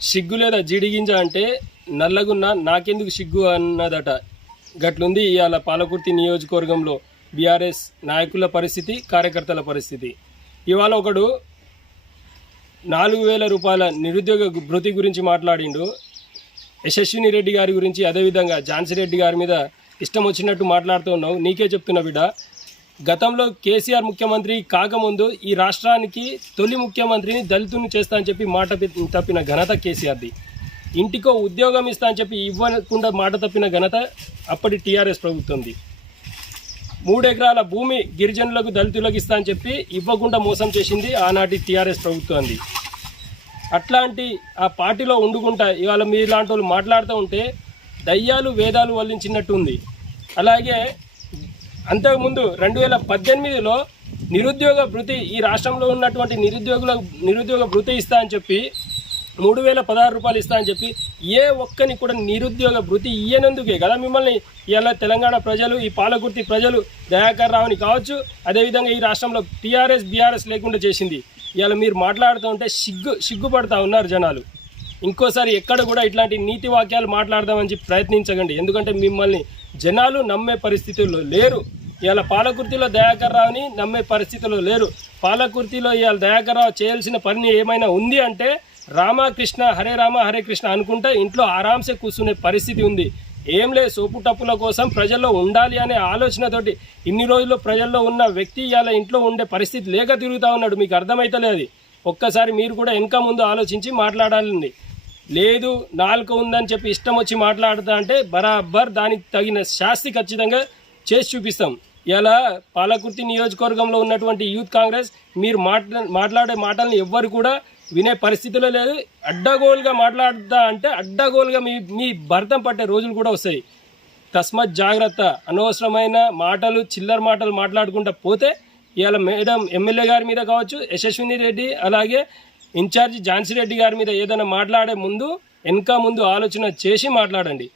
సిగ్గు లేదా జిడిగింజ అంటే నల్లగున్న నాకెందుకు సిగ్గు అన్నదట. గట్లుంది ఇవాళ పాలకుర్తి నియోజకవర్గంలో బీఆర్ఎస్ నాయకుల పరిస్థితి కార్యకర్తల పరిస్థితి. ఇవాళ ఒకడు నాలుగు వేల రూపాయల నిరుద్యోగ భృతి గురించి మాట్లాడిండు. యశస్విని రెడ్డి గారి గురించి అదేవిధంగా ఝాన్సీ రెడ్డి గారి మీద ఇష్టం వచ్చినట్టు మాట్లాడుతూ ఉన్నావు. నీకే చెప్తున్నా బిడ్డ గతంలో కేసీఆర్ ముఖ్యమంత్రి కాకముందు ఈ రాష్ట్రానికి తొలి ముఖ్యమంత్రిని దళితుని చేస్తా అని చెప్పి మాట తప్పిన ఘనత కేసీఆర్ది. ఇంటికో ఉద్యోగం ఇస్తా అని చెప్పి ఇవ్వకుండా మాట తప్పిన ఘనత అప్పటి టీఆర్ఎస్ ప్రభుత్వంది. మూడు ఎకరాల భూమి గిరిజనులకు దళితులకు ఇస్తా అని చెప్పి ఇవ్వకుండా మోసం చేసింది ఆనాటి టీఆర్ఎస్ ప్రభుత్వంది. అట్లాంటి ఆ పార్టీలో ఉండుకుంటా ఇవాళ మీలాంటి వాళ్ళు మాట్లాడుతూ ఉంటే దయ్యాలు వేదాలు వల్లించినట్టు ఉంది అలాగే అంతకుముందు రెండు వేల పద్దెనిమిదిలో నిరుద్యోగ భృతి ఈ రాష్ట్రంలో ఉన్నటువంటి నిరుద్యోగుల నిరుద్యోగ భృతి ఇస్తా అని చెప్పి మూడు వేల పదహారు రూపాయలు ఇస్తా అని చెప్పి ఏ ఒక్కని కూడా నిరుద్యోగ భృతి ఇయ్యనందుకే కదా మిమ్మల్ని ఇలా తెలంగాణ ప్రజలు ఈ పాలకుర్తి ప్రజలు దయాకర్ రావుని కావచ్చు అదేవిధంగా ఈ రాష్ట్రంలో టీఆర్ఎస్ బీఆర్ఎస్ లేకుండా చేసింది. ఇవాళ మీరు మాట్లాడుతూ ఉంటే సిగ్గు సిగ్గుపడతా ఉన్నారు జనాలు. ఇంకోసారి ఎక్కడ కూడా ఇట్లాంటి నీతి వాక్యాలు మాట్లాడదామని చెప్పి ప్రయత్నించకండి. ఎందుకంటే మిమ్మల్ని జనాలు నమ్మే పరిస్థితుల్లో లేరు. ఇవాళ పాలకుర్తిలో దయాకర్ రావుని నమ్మే పరిస్థితిలో లేరు. పాలకుర్తిలో ఇవాళ దయాకర్ రావు చేయాల్సిన పని ఏమైనా ఉంది అంటే రామకృష్ణ హరే రామ హరే కృష్ణ అనుకుంటే ఇంట్లో ఆరాంసే కూర్చునే పరిస్థితి ఉంది. ఏం లేదు సోపు టప్పుల కోసం ప్రజల్లో ఉండాలి అనే ఆలోచనతోటి ఇన్ని రోజుల్లో ప్రజల్లో ఉన్న వ్యక్తి ఇవాళ ఇంట్లో ఉండే పరిస్థితి లేక తిరుగుతూ ఉన్నాడు. మీకు అర్థమైతలేదు ఒక్కసారి మీరు కూడా వెనక ముందు ఆలోచించి మాట్లాడాలండి. లేదు నాలుక ఉందని చెప్పి ఇష్టం వచ్చి మాట్లాడుతా అంటే బరాబర్ దానికి తగిన శాస్తి ఖచ్చితంగా చేసి చూపిస్తాం. ఇలా పాలకుర్తి నియోజకవర్గంలో ఉన్నటువంటి యూత్ కాంగ్రెస్ మీరు మాట్లా మాట్లాడే మాటలను ఎవ్వరు కూడా వినే పరిస్థితిలో లేదు. అడ్డగోలుగా మాట్లాడతా అంటే అడ్డగోలుగా మీ మీ భర్తం పట్టే రోజులు కూడా వస్తాయి. తస్మత్ జాగ్రత్త. అనవసరమైన మాటలు చిల్లర మాటలు మాట్లాడుకుంటా పోతే ఇవాళ మేడం ఎమ్మెల్యే గారి మీద కావచ్చు యశస్విని రెడ్డి అలాగే ఇన్ఛార్జి ఝాన్సీ రెడ్డి గారి మీద ఏదైనా మాట్లాడే ముందు వెనక ముందు ఆలోచన చేసి మాట్లాడండి.